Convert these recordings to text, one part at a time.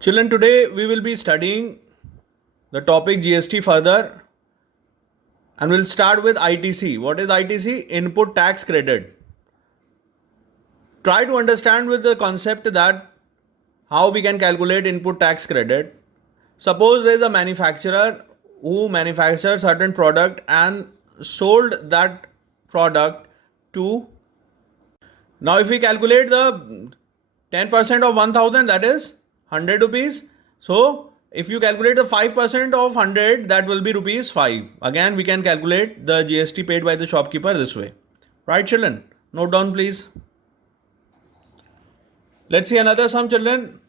Children, today we will be studying the topic GST further, and we'll start with ITC. What is ITC? Input tax credit. Try to understand with the concept that how we can calculate input tax credit. Suppose there is a manufacturer who manufactured certain product and sold that product to. Now if we calculate the 10% of 1000, that is 100 rupees. So if you calculate the 5% of 100, that will be rupees 5. Again, we can calculate the GST paid by the shopkeeper this way. Right, children? Note down, please. Let's see another sum, children.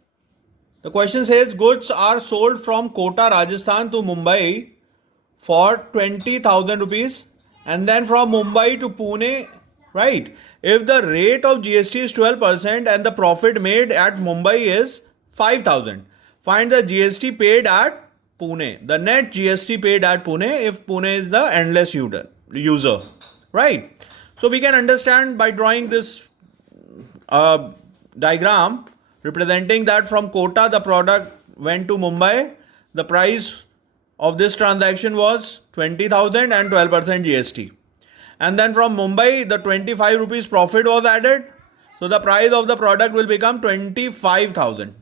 The question says goods are sold from Kota, Rajasthan to Mumbai for 20,000 rupees and then from Mumbai to Pune, right? If the rate of GST is 12% and the profit made at Mumbai is 5,000, find the GST paid at Pune, the net GST paid at Pune if Pune is the endless user, right? So we can understand by drawing this diagram representing that from Kota the product went to Mumbai. The price of this transaction was 20,000 and 12% GST. And then from Mumbai the 25 rupees profit was added. So the price of the product will become 25,000.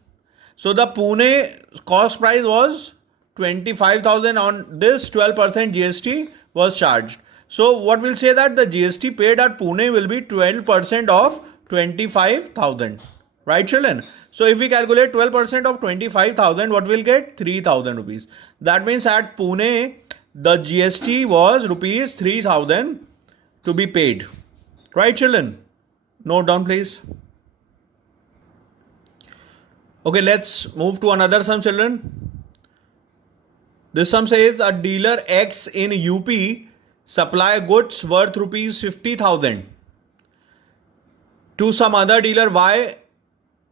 So the Pune cost price was 25,000. On this 12% GST was charged. So what we'll say that the GST paid at Pune will be 12% of 25,000. Right, children? So if we calculate 12% of 25,000, what we'll get? 3,000 rupees. That means at Pune, the GST was rupees 3,000 to be paid. Right, children? Note down, please. Okay, let's move to another sum, children. This sum says a dealer X in UP supply goods worth rupees 50,000 to some other dealer Y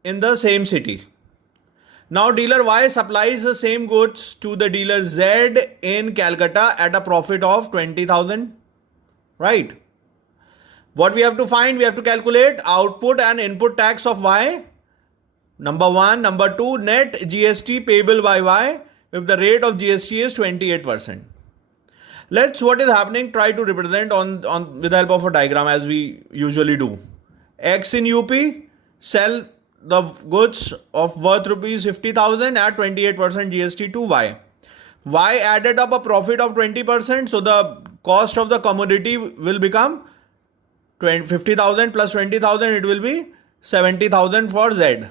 in the same city. Now dealer Y supplies the same goods to the dealer Z in Calcutta at a profit of 20,000. Right? What we have to find? We have to calculate output and input tax of Y. Number 1. Number 2. Net GST payable by Y if the rate of GST is 28%. Let's what is happening try to represent on with the help of a diagram as we usually do. X in UP sell the goods of worth rupees 50,000 at 28% GST to Y. Y added up a profit of 20%. So the cost of the commodity will become 50,000 plus 20,000. It will be 70,000 for Z.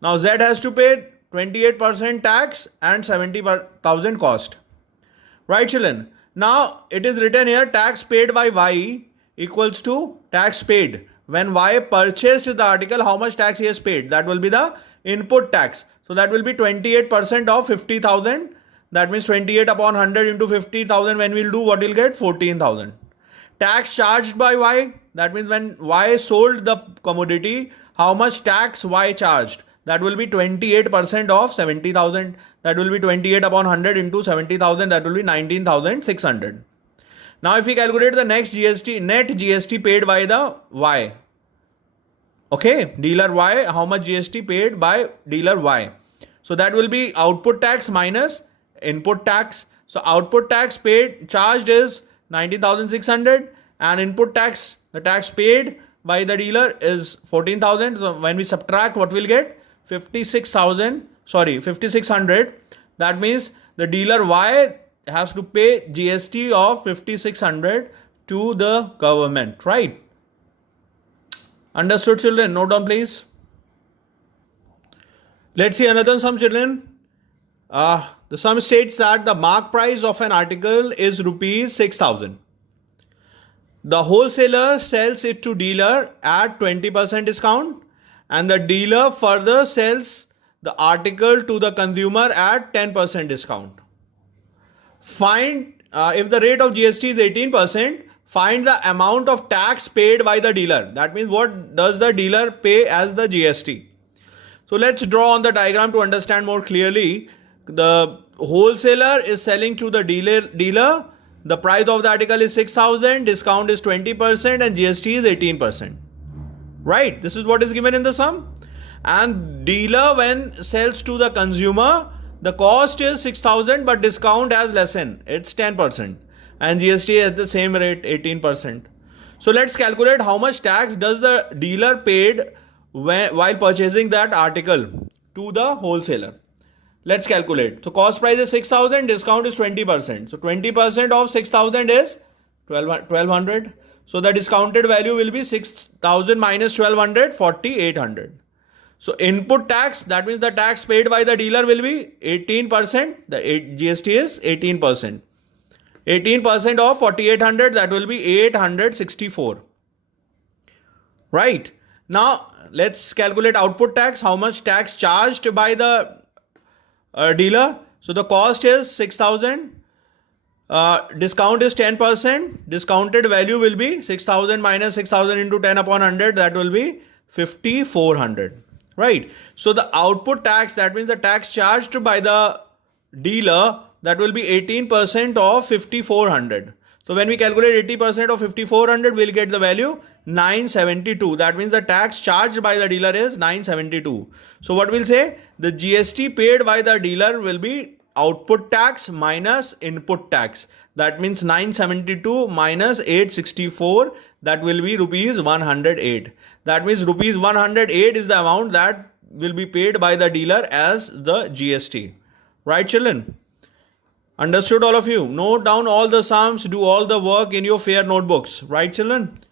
Now Z has to pay 28% tax and 70,000 cost. Right, children? Now it is written here tax paid by Y equals to tax paid. When Y purchased the article, how much tax he has paid? That will be the input tax. So that will be 28% of 50,000. That means 28 upon 100 into 50,000. When we'll do, what we'll get? 14,000. Tax charged by Y. That means when Y sold the commodity, how much tax Y charged? That will be 28% of 70,000. That will be 28 upon 100 into 70,000. That will be 19,600. Now if we calculate the next GST, net GST paid by the Y. Okay, dealer Y, how much GST paid by dealer Y. So that will be output tax minus input tax. So output tax paid, charged is 19,600 and input tax, the tax paid by the dealer is 14,000. So when we subtract, what we'll get? 56,000, 5,600. That means the dealer Y has to pay GST of 5,600 to the government, right? Understood, children? Note down, please. Let's see another sum, children. The sum states that the mark price of an article is rupees 6,000. The wholesaler sells it to dealer at 20% discount and the dealer further sells the article to the consumer at 10% discount. Find if the rate of GST is 18%, find the amount of tax paid by the dealer. That means what does the dealer pay as the GST? So let's draw on the diagram to understand more clearly. The wholesaler is selling to the dealer. The price of the article is 6,000, discount is 20% and GST is 18%. Right? This is what is given in the sum. And dealer when sells to the consumer, the cost is 6,000 but discount has lessened, it's 10%, and GST is at the same rate, 18%. So let's calculate how much tax does the dealer paid while purchasing that article to the wholesaler. Let's calculate. So cost price is 6,000, discount is 20%. So 20% of 6,000 is 1,200. So the discounted value will be 6,000 minus 1,200, 4,800. So input tax, that means the tax paid by the dealer will be 18%. The GST is 18%. 18% of 4,800, that will be 864. Right. Now let's calculate output tax. How much tax charged by the dealer? So the cost is 6,000. Discount is 10%. Discounted value will be 6,000 minus 6,000 into 10 upon 100. That will be 5,400. Right. So the output tax, that means the tax charged by the dealer, that will be 18% of 5,400. So when we calculate 80% of 5,400, we'll get the value 972. That means the tax charged by the dealer is 972. So what we'll say? The GST paid by the dealer will be output tax minus input tax. That means 972 minus 864. That will be rupees 108. That means rupees 108 is the amount that will be paid by the dealer as the GST. Right, children? Understood all of you? Note down all the sums, do all the work in your fair notebooks. Right, children?